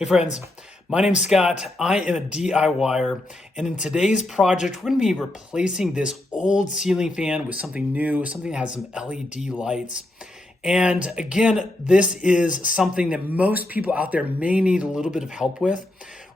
Hey friends, my name's Scott. I am a DIYer, and in today's project, we're going to be replacing this old ceiling fan with something new, something that has some LED lights. And again, this is something that most people out there may need a little bit of help with.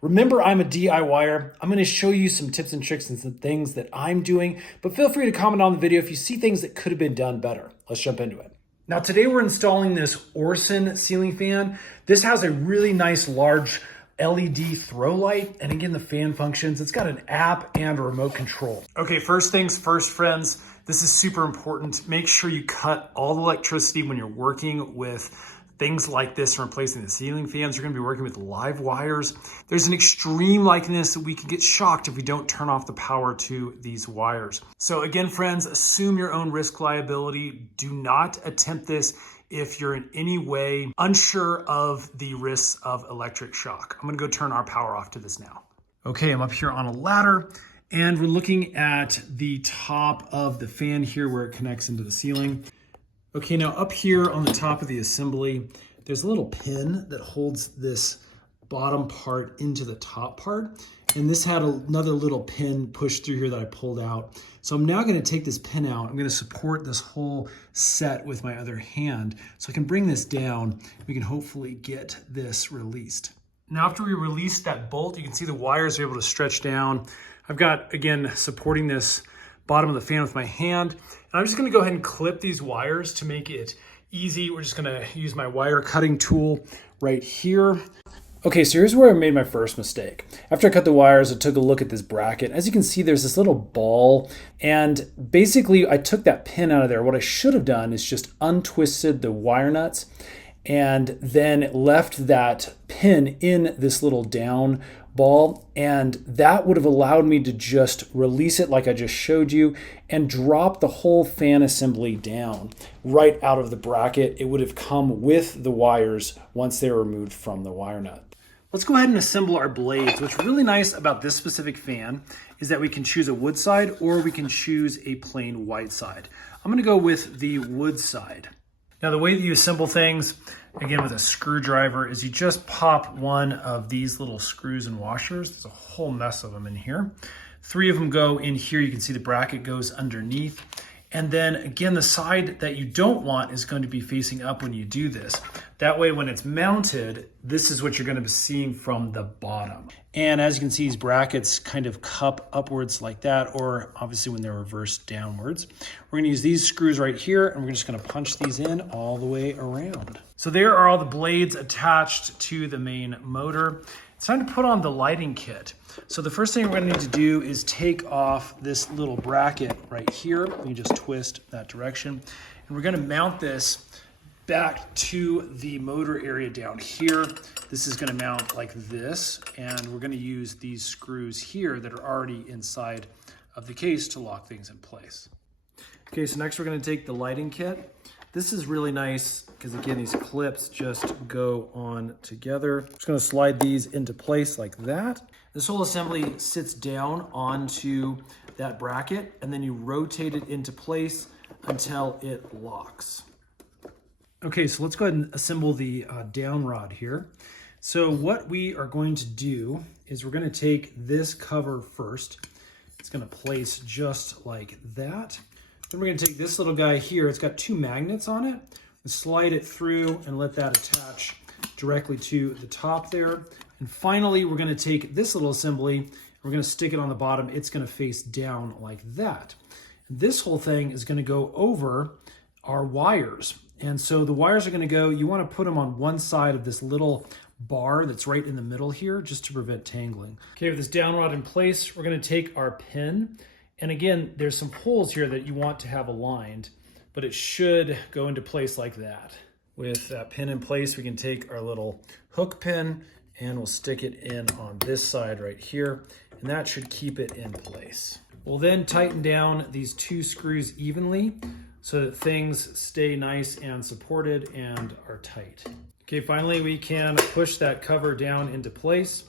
Remember, I'm a DIYer. I'm going to show you some tips and tricks and some things that I'm doing, but feel free to comment on the video if you see things that could have been done better. Let's jump into it. Now today we're installing this Orison ceiling fan. This has a really nice large LED throw light, and again the fan functions. It's got an app and a remote control. Okay, first things first, friends. This is super important. Make sure you cut all the electricity when you're working with things like this and replacing the ceiling fans. You're gonna be working with live wires. There's an extreme likeness that we can get shocked if we don't turn off the power to these wires. So again, friends, assume your own risk liability. Do not attempt this if you're in any way unsure of the risks of electric shock. I'm gonna go turn our power off to this now. Okay, I'm up here on a ladder and we're looking at the top of the fan here where it connects into the ceiling. Okay, now up here on the top of the assembly, there's a little pin that holds this bottom part into the top part. And this had another little pin pushed through here that I pulled out. So I'm now gonna take this pin out. I'm gonna support this whole set with my other hand so I can bring this down. We can hopefully get this released. Now after we release that bolt, you can see the wires are able to stretch down. I've got, again, supporting this bottom of the fan with my hand. And I'm just gonna go ahead and clip these wires to make it easy. We're just gonna use my wire cutting tool right here. Okay, so here's where I made my first mistake. After I cut the wires, I took a look at this bracket. As you can see, there's this little ball, and basically I took that pin out of there. What I should have done is just untwisted the wire nuts and then left that pin in this little down ball, and that would have allowed me to just release it like I just showed you and drop the whole fan assembly down right out of the bracket. It would have come with the wires once they were removed from the wire nut. Let's go ahead and assemble our blades. What's really nice about this specific fan is that we can choose a wood side or we can choose a plain white side. I'm gonna go with the wood side. Now the way that you assemble things, again with a screwdriver, is you just pop one of these little screws and washers. There's a whole mess of them in here. 3 of them go in here. You can see the bracket goes underneath. And then again, the side that you don't want is going to be facing up when you do this. That way, when it's mounted, this is what you're going to be seeing from the bottom. And as you can see, these brackets kind of cup upwards like that, or obviously when they're reversed downwards. We're going to use these screws right here, and we're just going to punch these in all the way around. So there are all the blades attached to the main motor. It's time to put on the lighting kit. So the first thing we're going to need to do is take off this little bracket right here. You just twist that direction. And we're going to mount this back to the motor area down here. This is going to mount like this, and we're going to use these screws here that are already inside of the case to lock things in place. Okay, so next we're going to take the lighting kit. This is really nice because again, these clips just go on together. I'm just going to slide these into place like that. This whole assembly sits down onto that bracket, and then you rotate it into place until it locks. Okay, so let's go ahead and assemble the down rod here. So what we are going to do is we're going to take this cover first. It's going to place just like that. Then we're going to take this little guy here. It's got 2 magnets on it. Slide it through and let that attach directly to the top there. And finally, we're going to take this little assembly. We're going to stick it on the bottom. It's going to face down like that. This whole thing is going to go over our wires. And so the wires are going to go, you want to put them on one side of this little bar that's right in the middle here just to prevent tangling. Okay, with this down rod in place, we're going to take our pin. And again, there's some holes here that you want to have aligned, but it should go into place like that. With that pin in place, we can take our little hook pin and we'll stick it in on this side right here, and that should keep it in place. We'll then tighten down these 2 screws evenly so that things stay nice and supported and are tight. Okay, finally we can push that cover down into place,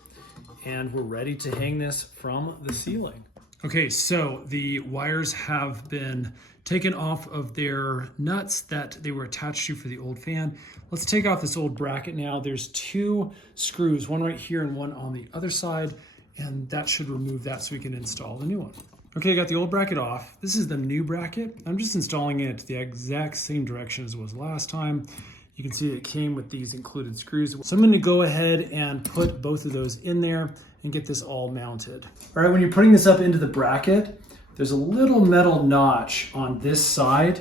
and we're ready to hang this from the ceiling. Okay, so the wires have been taken off of their nuts that they were attached to for the old fan. Let's take off this old bracket now. There's 2 screws, one right here and one on the other side, and that should remove that so we can install the new one. Okay, I got the old bracket off. This is the new bracket. I'm just installing it the exact same direction as it was last time. You can see it came with these included screws. So I'm gonna go ahead and put both of those in there and get this all mounted. All right, when you're putting this up into the bracket, there's a little metal notch on this side.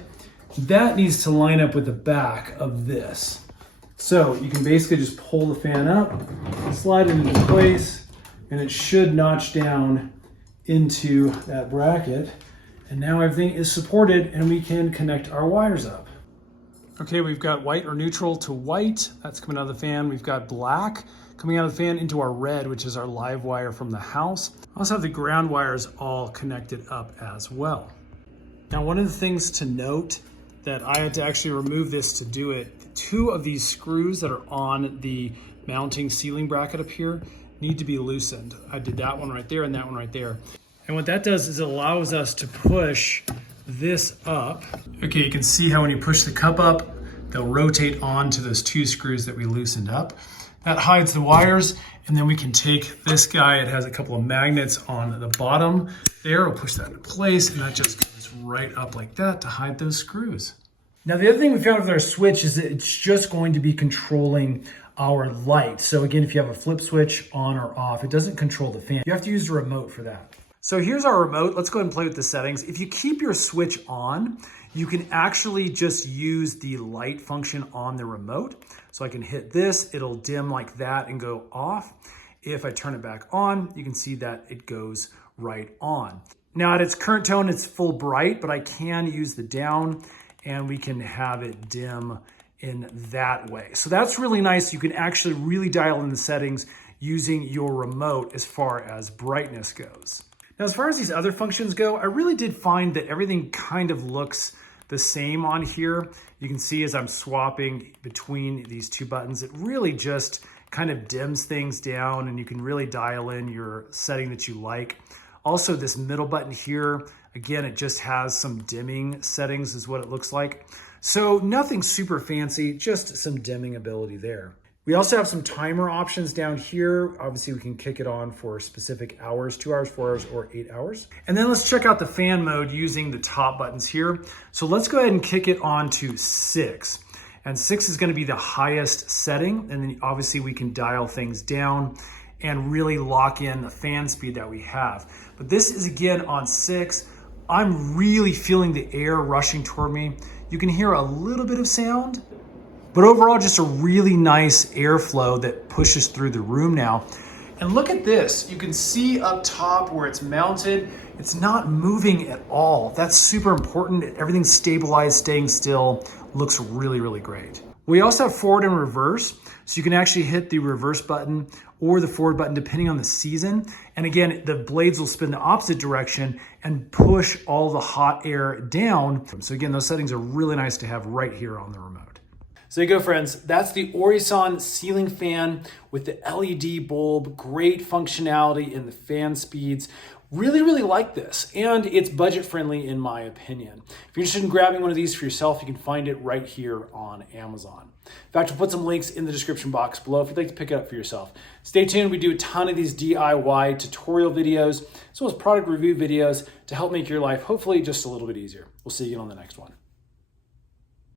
That needs to line up with the back of this. So you can basically just pull the fan up, slide it into place, and it should notch down into that bracket. And now everything is supported and we can connect our wires up. Okay, we've got white or neutral to white. That's coming out of the fan. We've got black coming out of the fan into our red, which is our live wire from the house. I also have the ground wires all connected up as well. Now, one of the things to note that I had to actually remove this to do it, 2 of these screws that are on the mounting ceiling bracket up here need to be loosened. I did that one right there and that one right there. And what that does is it allows us to push this up. Okay, you can see how when you push the cup up, they'll rotate onto those 2 screws that we loosened up. That hides the wires, and then we can take this guy, it has a couple of magnets on the bottom there, we'll push that into place, and that just goes right up like that to hide those screws. Now the other thing we found with our switch is that it's just going to be controlling our light. So again, if you have a flip switch on or off, it doesn't control the fan. You have to use the remote for that. So here's our remote. Let's go ahead and play with the settings. If you keep your switch on, you can actually just use the light function on the remote. So I can hit this, it'll dim like that and go off. If I turn it back on, you can see that it goes right on. Now at its current tone, it's full bright, but I can use the down and we can have it dim in that way. So that's really nice. You can actually really dial in the settings using your remote as far as brightness goes. Now, as far as these other functions go, I really did find that everything kind of looks the same on here. You can see as I'm swapping between these 2 buttons, it really just kind of dims things down and you can really dial in your setting that you like. Also, this middle button here, again, it just has some dimming settings is what it looks like. So nothing super fancy, just some dimming ability there. We also have some timer options down here. Obviously, we can kick it on for specific hours, 2 hours, 4 hours, or 8 hours. And then let's check out the fan mode using the top buttons here. So let's go ahead and kick it on to 6. And 6 is gonna be the highest setting. And then obviously we can dial things down and really lock in the fan speed that we have. But this is again on 6. I'm really feeling the air rushing toward me. You can hear a little bit of sound, but overall, just a really nice airflow that pushes through the room now. And look at this. You can see up top where it's mounted, it's not moving at all. That's super important. Everything's stabilized, staying still, looks really, really great. We also have forward and reverse. So you can actually hit the reverse button or the forward button depending on the season. And again, the blades will spin the opposite direction and push all the hot air down. So again, those settings are really nice to have right here on the remote. So there you go, friends. That's the Orison ceiling fan with the LED bulb. Great functionality in the fan speeds. Really, really like this. And it's budget friendly in my opinion. If you're interested in grabbing one of these for yourself, you can find it right here on Amazon. In fact, we'll put some links in the description box below if you'd like to pick it up for yourself. Stay tuned. We do a ton of these DIY tutorial videos, as well as product review videos to help make your life hopefully just a little bit easier. We'll see you on the next one.